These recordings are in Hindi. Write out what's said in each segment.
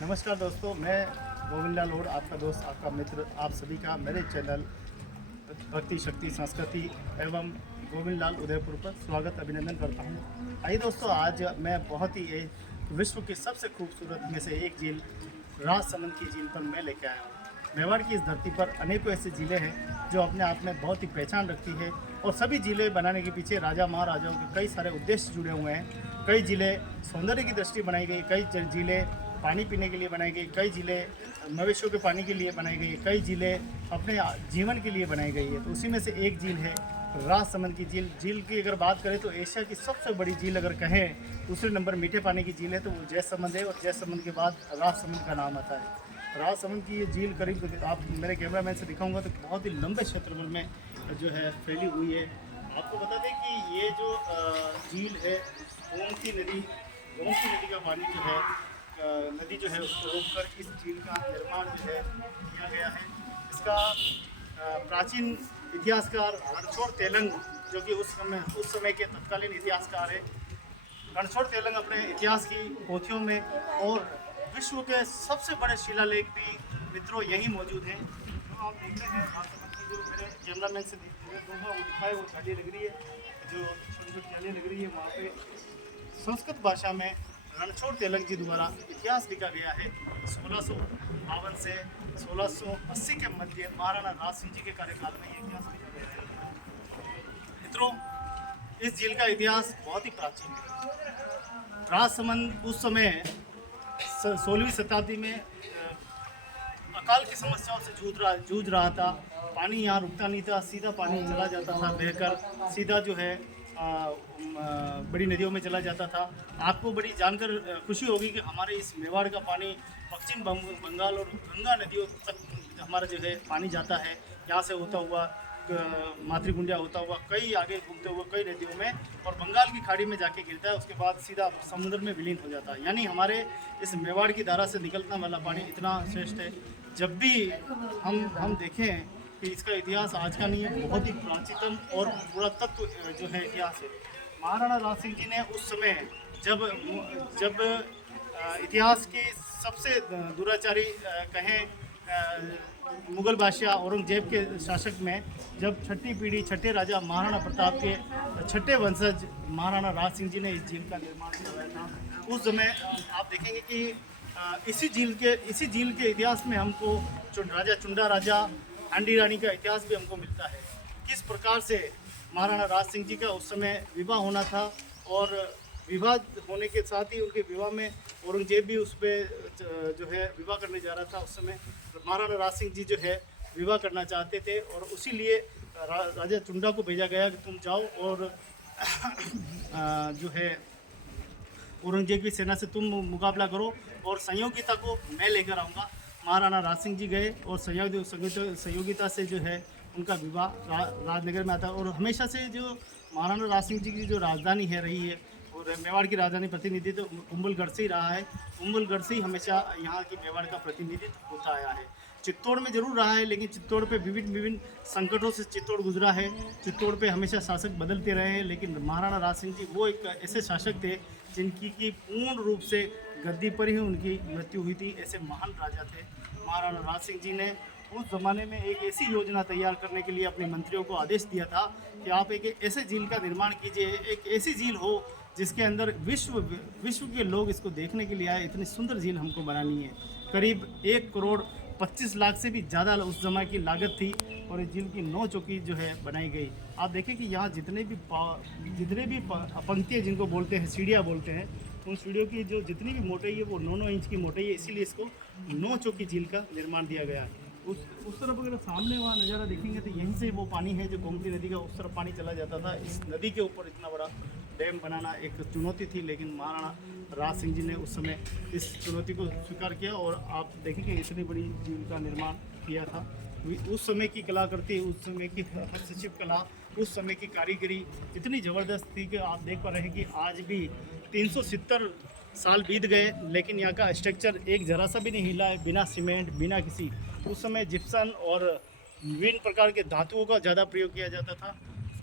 नमस्कार दोस्तों, मैं गोविंद लाल और आपका दोस्त, आपका मित्र, आप सभी का मेरे चैनल भक्ति शक्ति संस्कृति एवं गोविंद लाल उदयपुर पर स्वागत अभिनंदन करता हूँ। आइए दोस्तों, आज मैं बहुत ही विश्व की सबसे खूबसूरत में से एक झील राजसमंद की झील पर मैं लेकर आया हूँ। मेवाड़ की इस धरती पर अनेकों ऐसे ज़िले हैं जो अपने आप में बहुत ही पहचान रखती है और सभी ज़िले बनाने के पीछे राजा महाराजाओं के कई सारे उद्देश्य जुड़े हुए हैं। कई ज़िले सौंदर्य की दृष्टि बनाई गई, कई ज़िले पानी पीने के लिए बनाई गई, कई ज़िले मवेशियों के पानी के लिए बनाई गई, कई ज़िले अपने जीवन के लिए बनाई गई है। तो उसी में से एक झील है राजसमंद की झील। झील की अगर बात करें तो एशिया की सबसे बड़ी झील अगर कहें, दूसरे नंबर मीठे पानी की झील है तो वो जयसमंद है, और जयसमंद के बाद राजसमंद का नाम आता है। राजसमंद की ये झील करीब, आप मेरे कैमरामैन से दिखाऊंगा तो बहुत ही लंबे क्षेत्रफल में जो है फैली हुई है। आपको बता दें कि ये जो झील है गोमती नदी का पानी जो है, नदी जो है उसको रोककर इस झील का निर्माण जो है किया गया है। इसका प्राचीन इतिहासकार रणछोड़ तेलंग, जो कि उस समय के तत्कालीन इतिहासकार है, रणछोड़ तेलंग अपने इतिहास की पोथियों में और विश्व के सबसे बड़े शिलालेख भी मित्रों यही मौजूद हैं। जो आप देख रहे हैं राजसमंद की, जो मेरे कैमरामैन से वो दिखाए वो जाली लग रही है, जो छोटी छोटी जाली लग रही है, वहाँ पे संस्कृत भाषा में रणछोड़ तेलंग जी द्वारा इतिहास लिखा गया है। 1652 से 1680 के मध्य महाराणा राज सिंह जी के कार्यकाल में ये इतिहास लिखा गया है। मित्रों, इस झील का इतिहास बहुत ही प्राचीन है। राजसमंद उस समय 16वीं शताब्दी में अकाल की समस्याओं से जूझ रहा था। पानी यहाँ रुकता नहीं था, सीधा पानी चला जाता था बहकर, सीधा जो है बड़ी नदियों में चला जाता था। आपको बड़ी जानकर खुशी होगी कि हमारे इस मेवाड़ का पानी पश्चिम बंगाल और गंगा नदियों तक हमारा जो है पानी जाता है। यहाँ से होता हुआ मातृकुंडिया होता हुआ कई आगे घूमते हुए कई नदियों में और बंगाल की खाड़ी में जाके गिरता है, उसके बाद सीधा समुद्र में विलीन हो जाता है। यानी हमारे इस मेवाड़ की धारा से निकलने वाला पानी इतना श्रेष्ठ है। जब भी हम देखें कि इसका इतिहास आज का नहीं है, बहुत ही प्राचीनतम और पुरातत्व जो है इतिहास है। महाराणा राज सिंह जी ने उस समय जब इतिहास के सबसे दुराचारी कहें मुगल बादशाह औरंगजेब के शासक में जब छठी पीढ़ी छठे राजा महाराणा प्रताप के छठे वंशज महाराणा राज सिंह जी ने इस झील का निर्माण करवाया था। उस समय आप देखेंगे कि इसी झील के इतिहास में हमको राजा चुंडा राजा आंडी रानी का इतिहास भी हमको मिलता है। किस प्रकार से महाराणा राज सिंह जी का उस समय विवाह होना था और विवाह होने के साथ ही उनके विवाह में औरंगजेब भी उस पर जो है विवाह करने जा रहा था। उस समय महाराणा राज सिंह जी जो है विवाह करना चाहते थे और उसी लिए राजा चुंडा को भेजा गया कि तुम जाओ और जो है औरंगजेब की सेना से तुम मुकाबला करो और सहयोगिता को मैं लेकर आऊँगा। महाराणा राज सिंह जी गए और सहयोगिता से जो है उनका विवाह राजनगर में आता है। और हमेशा से जो महाराणा राज सिंह जी की जो राजधानी है रही है और मेवाड़ की राजधानी प्रतिनिधित्व कुंभलगढ़ से ही रहा है। कुंभलगढ़ से ही हमेशा यहाँ की मेवाड़ का प्रतिनिधित्व होता आया है। चित्तौड़ में जरूर रहा है, लेकिन चित्तौड़ पे विभिन्न संकटों से चित्तौड़ गुजरा है। चित्तौड़ पे हमेशा शासक बदलते रहे हैं, लेकिन महाराणा राज सिंह जी वो एक ऐसे शासक थे जिनकी की पूर्ण रूप से गद्दी पर ही उनकी मृत्यु हुई थी। ऐसे महान राजा थे महाराणा राज सिंह जी ने। उस ज़माने में एक ऐसी योजना तैयार करने के लिए अपने मंत्रियों को आदेश दिया था कि आप एक ऐसे झील का निर्माण कीजिए, एक ऐसी झील हो जिसके अंदर विश्व के लोग इसको देखने के लिए आए। इतनी सुंदर झील हमको बनानी है। करीब 1,25,00,000 से भी ज़्यादा उस समय की लागत थी और इस झील की 9 चौकी जो है बनाई गई। आप देखें कि यहाँ जितने भी पंक्तियाँ जिनको बोलते हैं, सीढ़ियाँ बोलते हैं, उन सीढ़ियों की जो जितनी भी मोटाई है वो 9-9 इंच की मोटाई है। इसीलिए इसको 9 चौकी झील का निर्माण दिया गया है। उस तरफ अगर सामने वहाँ नज़ारा देखेंगे तो यहीं से वो पानी है जो गोमती नदी का उस तरफ पानी चला जाता था। इस नदी के ऊपर इतना बड़ा डैम बनाना एक चुनौती थी, लेकिन महाराणा राज सिंह जी ने उस समय इस चुनौती को स्वीकार किया और आप देखेंगे इतनी बड़ी झील का निर्माण किया था। उस समय की कलाकृति, उस समय की हस्तशिल्प कला, उस समय की कारीगरी इतनी ज़बरदस्त थी कि आप देख पा रहे हैं कि आज भी 370 साल बीत गए, लेकिन यहाँ का स्ट्रक्चर एक जरा सा भी नहीं हिला है, बिना सीमेंट, बिना किसी। उस समय जिप्सन और विभिन्न प्रकार के धातुओं का ज़्यादा प्रयोग किया जाता था।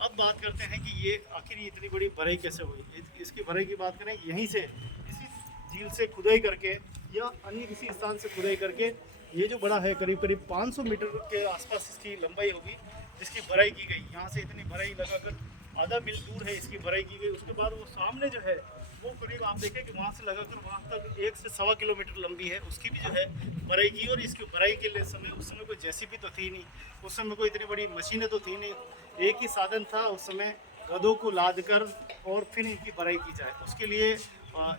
अब बात करते हैं कि ये आखिर इतनी बड़ी भराई कैसे हुई। इसकी भराई की बात करें, यहीं से इसी झील से खुदाई करके या अन्य किसी स्थान से खुदाई करके ये जो बड़ा है करीब करीब 500 मीटर के आसपास इसकी लंबाई होगी, जिसकी भराई की गई। यहाँ से इतनी भराई लगाकर आधा मील दूर है इसकी भराई की गई। उसके बाद वो सामने जो है वो करीब आप देखें कि वहाँ से लगाकर वहाँ तक 1 से सवा किलोमीटर लंबी है, उसकी भी जो है भराई की। और इसकी भराई के लिए समय उस समय कोई जेसीबी तो थी नहीं, उस समय कोई इतनी बड़ी मशीनें तो थी नहीं, एक ही साधन था उस समय, गधों को लाद कर और फिर इनकी भराई की जाए। उसके लिए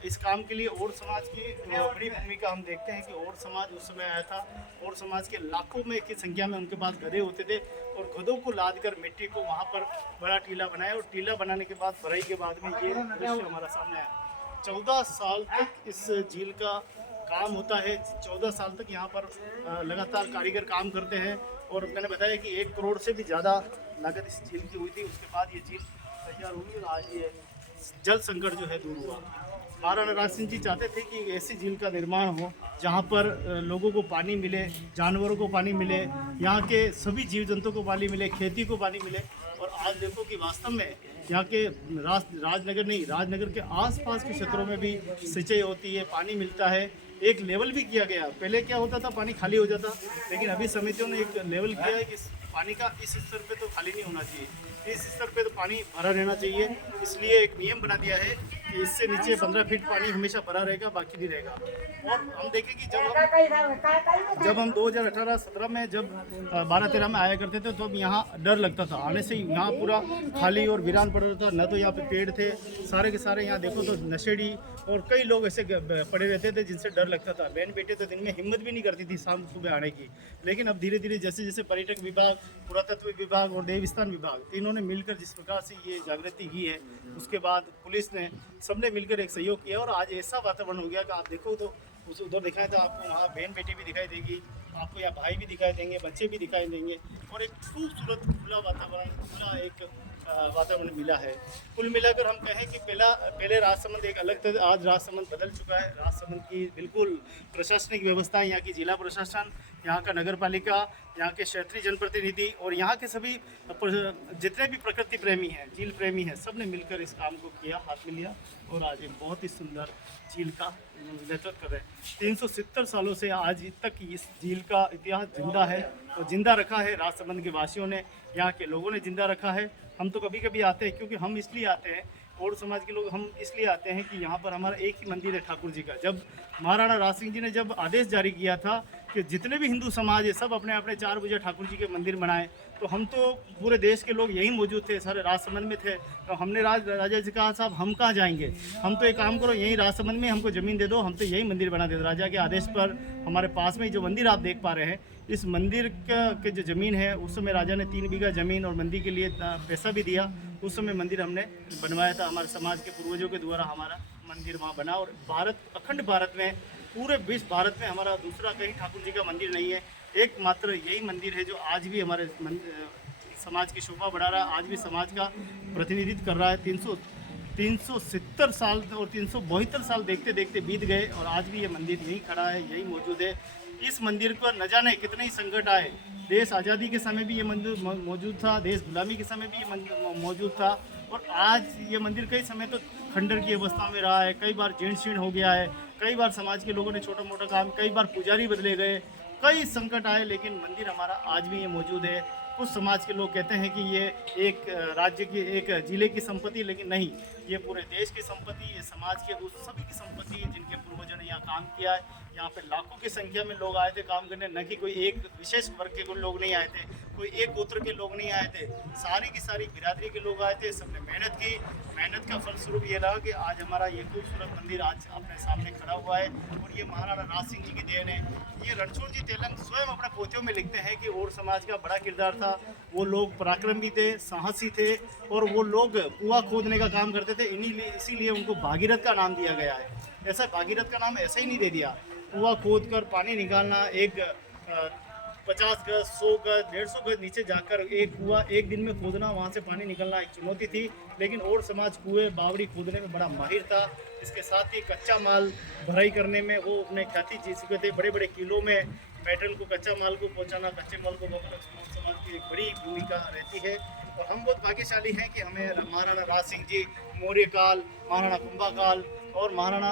इस काम के लिए और समाज की बड़ी भूमिका हम देखते हैं कि और समाज उस समय आया था। और समाज के लाखों में की संख्या में उनके पास गधे होते थे और गधों को लाद कर मिट्टी को वहाँ पर बड़ा टीला बनाया। और टीला बनाने के बाद भराई के बाद में ये दृश्य हमारा सामने आया। 14 साल तक इस झील का काम होता है। 14 साल तक यहाँ पर लगातार कारीगर काम करते हैं। और मैंने बताया कि 1 करोड़ से भी ज़्यादा लागत इस झील की हुई थी। उसके बाद ये झील तैयार हुई और आज ये जल संकट जो है दूर हुआ। महाराणा राज सिंह जी चाहते थे कि ऐसी झील का निर्माण हो जहाँ पर लोगों को पानी मिले, जानवरों को पानी मिले, यहाँ के सभी जीव जंतुओं को पानी मिले, खेती को पानी मिले। और आज देखो कि वास्तव में यहाँ के राजनगर के आसपास के क्षेत्रों में भी सिंचाई होती है, पानी मिलता है। एक लेवल भी किया गया। पहले क्या होता था, पानी खाली हो जाता, लेकिन अभी समितियों ने एक लेवल किया है कि पानी का इस स्तर पे तो खाली नहीं होना चाहिए, इस स्तर पे तो पानी भरा रहना चाहिए। इसलिए एक नियम बना दिया है कि इससे नीचे 15 फीट पानी हमेशा भरा रहेगा, बाकी नहीं रहेगा। और हम देखें कि जब हम 2018-17 में जब 12-13 में आया करते थे तो अब यहाँ डर लगता था आने से। यहाँ पूरा खाली और वीरान पड़ रहा था, न तो यहाँ पे पेड़ थे, सारे के सारे यहाँ देखो तो नशेड़ी और कई लोग ऐसे पड़े रहते थे जिनसे डर लगता था। बहन बेटे तो दिन में हिम्मत भी नहीं करती थी शाम सुबह आने की। लेकिन अब धीरे धीरे जैसे जैसे पर्यटक विभाग, पुरातत्व विभाग और देवस्थान विभाग तीनों ने मिलकर जिस प्रकार से ये जागृति की है, उसके बाद पुलिस ने, सबने मिलकर एक सहयोग किया। और आज ऐसा वातावरण हो गया कि आप देखो तो उस उधर दिखाएं तो आपको वहाँ बहन बेटी भी दिखाई देगी, आपको यहाँ भाई भी दिखाई देंगे, बच्चे भी दिखाई देंगे। और एक खूबसूरत खुला वातावरण, खुला एक वातावरण मिला है। कुल मिलाकर हम कहें कि पहले राजसमंद एक अलग था, आज राजसमंद बदल चुका है। राजसमंद की बिल्कुल प्रशासनिक व्यवस्था, यहाँ की जिला प्रशासन, यहाँ का नगर पालिका, यहाँ के क्षेत्रीय जनप्रतिनिधि और यहाँ के सभी जितने भी प्रकृति प्रेमी हैं, झील प्रेमी हैं, सब ने मिलकर इस काम को किया, हाथ में लिया और आज एक बहुत ही सुंदर झील का नेतृत्व कर रहे हैं। 370 सालों से आज तक इस झील का इतिहास जिंदा है और जिंदा रखा है राजसमंद के वासियों ने, यहाँ के लोगों ने जिंदा रखा है। हम तो कभी कभी आते हैं, क्योंकि हम इसलिए आते हैं, और समाज के लोग हम इसलिए आते हैं कि यहाँ पर हमारा एक ही मंदिर है ठाकुर जी का। जब महाराणा राज सिंह जी ने जब आदेश जारी किया था कि जितने भी हिंदू समाज है सब अपने अपने 4 भुजा ठाकुर जी के मंदिर बनाए, तो हम तो पूरे देश के लोग यहीं मौजूद थे, सारे राजसमंद में थे। तो हमने राजा जी कहा, साहब हम कहाँ जाएंगे, हम तो एक काम करो, यहीं राजसमंद में हमको ज़मीन दे दो, हम तो यही मंदिर बना देते। राजा के आदेश पर हमारे पास में जो मंदिर आप देख पा रहे हैं, इस मंदिर के जो ज़मीन है, उस समय राजा ने 3 बीघा ज़मीन और मंदिर के लिए पैसा भी दिया। उस समय मंदिर हमने बनवाया था, हमारे समाज के पूर्वजों के द्वारा हमारा मंदिर वहाँ बना। और अखंड भारत में, पूरे विश्व भारत में हमारा दूसरा कहीं ठाकुर जी का मंदिर नहीं है, एकमात्र यही मंदिर है जो आज भी हमारे समाज की शोभा बढ़ा रहा है, आज भी समाज का प्रतिनिधित्व कर रहा है। 370 साल और 372 साल देखते देखते बीत गए और आज भी ये मंदिर यहीं खड़ा है, यहीं मौजूद है। इस मंदिर पर न जाने कितने ही संकट आए, देश आज़ादी के समय भी ये मंदिर मौजूद था, देश गुलामी के समय भी ये मंदिर मौजूद था, और आज ये मंदिर कई समय तो खंडर की अवस्था में रहा है, कई बार जीर्ण शीर्ण हो गया है, कई बार समाज के लोगों ने छोटा मोटा काम, कई बार पुजारी बदले गए, कई संकट आए, लेकिन मंदिर हमारा आज भी ये मौजूद है। कुछ समाज के लोग कहते हैं कि ये एक राज्य की, एक जिले की संपत्ति, लेकिन नहीं, ये पूरे देश की संपत्ति, ये समाज के उस सभी की संपत्ति है जिनके पूर्वजों ने यहाँ काम किया है। यहाँ पे लाखों की संख्या में लोग आए थे काम करने, न कि कोई एक विशेष वर्ग के लोग नहीं आए थे, कोई एक गोत्र के लोग नहीं आए थे, सारी की सारी बिरादरी के लोग आए थे। सबने मेहनत की, मेहनत का फलस्वरूप ये रहा कि आज हमारा ये खूबसूरत मंदिर आज अपने सामने खड़ा हुआ है। और ये महाराणा राज सिंह जी की देन है। ये रणछोड़ जी तेलंग स्वयं अपने पोथियों में लिखते हैं कि और समाज का बड़ा किरदार था, वो लोग पराक्रमी थे, साहसी थे, और वो लोग कुआं खोदने का काम करते थे, इसीलिए उनको भागीरथ का नाम दिया गया है। ऐसा भागीरथ का नाम ऐसा ही नहीं दे दिया, कुआं खोद कर पानी निकालना, एक 50 गज, 100 गज, 150 गज नीचे जाकर एक कुआं एक दिन में खोदना, वहाँ से पानी निकलना एक चुनौती थी। लेकिन और समाज कुएं बावड़ी खोदने में बड़ा माहिर था। इसके साथ ही कच्चा माल भराई करने में वो अपने ख्याति जीत चुके थे। बड़े बड़े किलों में मेटल को, कच्चा माल को पहुँचाना, कच्चे माल को समाज की एक बड़ी भूमिका रहती है। और हम बहुत भाग्यशाली हैं कि हमें महाराणा राज सिंह जी, मौर्य काल, महाराणा कुंभा काल और महाराणा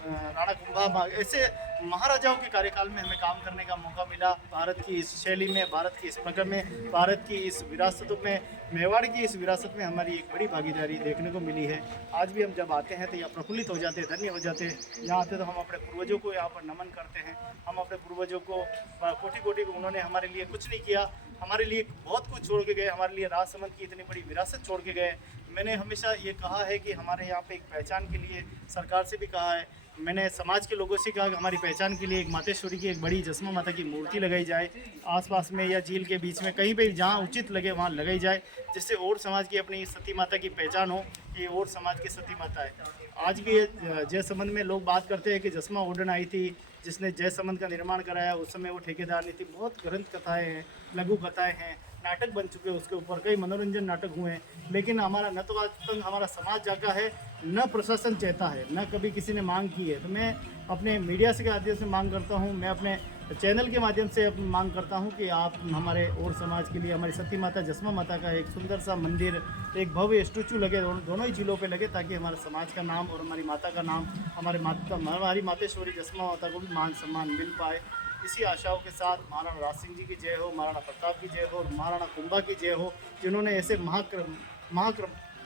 राणा कुंभा, ऐसे महाराजाओं के कार्यकाल में हमें काम करने का मौका मिला। भारत की इस शैली में, भारत की इस प्रगति में, भारत की इस विरासत में, मेवाड़ की इस विरासत में हमारी एक बड़ी भागीदारी देखने को मिली है। आज भी हम जब आते हैं तो यहाँ प्रफुल्लित हो जाते हैं, धन्य हो जाते हैं। यहाँ आते तो हम अपने पूर्वजों को यहाँ पर नमन करते हैं। हम अपने पूर्वजों को कोटि कोटि को, उन्होंने हमारे लिए कुछ नहीं किया, हमारे लिए बहुत कुछ छोड़ के गए, हमारे लिए राजसमंद की इतनी बड़ी विरासत छोड़ के गए। मैंने हमेशा ये कहा है कि हमारे यहाँ पे एक पहचान के लिए सरकार से भी कहा है, मैंने समाज के लोगों से कहा कि हमारी पहचान के लिए एक मातेश्वरी की एक बड़ी जसमा माता की मूर्ति लगाई जाए, आसपास में या झील के बीच में कहीं भी जहाँ उचित लगे वहाँ लगाई जाए, जिससे और समाज की अपनी सती माता की पहचान हो कि और समाज की सती माता है। आज भी जयसमंद में लोग बात करते हैं कि जसमा ओडन आई थी जिसने जयसमंद का निर्माण कराया, उस समय वो ठेकेदार नहीं थी। बहुत ग्रंथ कथाएँ हैं, लघु कथाएँ हैं, नाटक बन चुके हैं, उसके ऊपर कई मनोरंजन नाटक हुए हैं। लेकिन हमारा न तो आज तक हमारा समाज जागा है, न प्रशासन चाहता है, न कभी किसी ने मांग की है। तो मैं अपने मीडिया से के माध्यम से मांग करता हूँ, मैं अपने चैनल के माध्यम से मांग करता हूँ कि आप हमारे और समाज के लिए हमारी सती माता जसमा माता का एक सुंदर सा मंदिर, एक भव्य स्टैचू लगे, दोनों ही जिलों पे लगे, ताकि हमारे समाज का नाम और हमारी माता का नाम, हमारी मातेश्वरी जसमा माता को भी मान सम्मान मिल पाए। इसी आशाओं के साथ महाराणा राज सिंह जी की जय हो, महाराणा प्रताप की जय हो और महाराणा कुंभा की जय हो, जिन्होंने ऐसे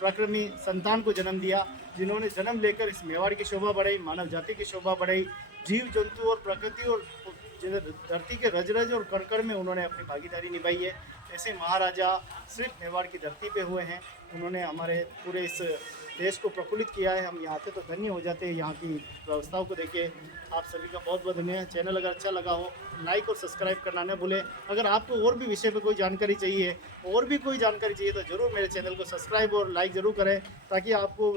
पराक्रमी संतान को जन्म दिया, जिन्होंने जन्म लेकर इस मेवाड़ की शोभा बढ़ाई, मानव जाति की शोभा बढ़ाई, जीव जंतु और प्रकृति और धरती के रज रज और कण कण में उन्होंने अपनी भागीदारी निभाई है। ऐसे महाराजा सिर्फ मेवाड़ की धरती पे हुए हैं, उन्होंने हमारे पूरे इस देश को प्रफुल्लित किया है। हम यहाँ आते तो धन्य हो जाते हैं, यहाँ की व्यवस्थाओं को देखे। आप सभी का बहुत बहुत धन्यवाद। चैनल अगर अच्छा लगा हो लाइक और सब्सक्राइब करना न भूलें। अगर आपको और भी विषय पे कोई जानकारी चाहिए, और भी कोई जानकारी चाहिए, तो ज़रूर मेरे चैनल को सब्सक्राइब और लाइक ज़रूर करें, ताकि आपको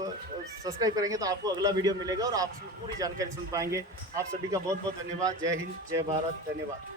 सब्सक्राइब करेंगे तो आपको अगला वीडियो मिलेगा और आप उसमें पूरी जानकारी सुन पाएंगे। आप सभी का बहुत बहुत धन्यवाद। जय हिंद, जय भारत, धन्यवाद।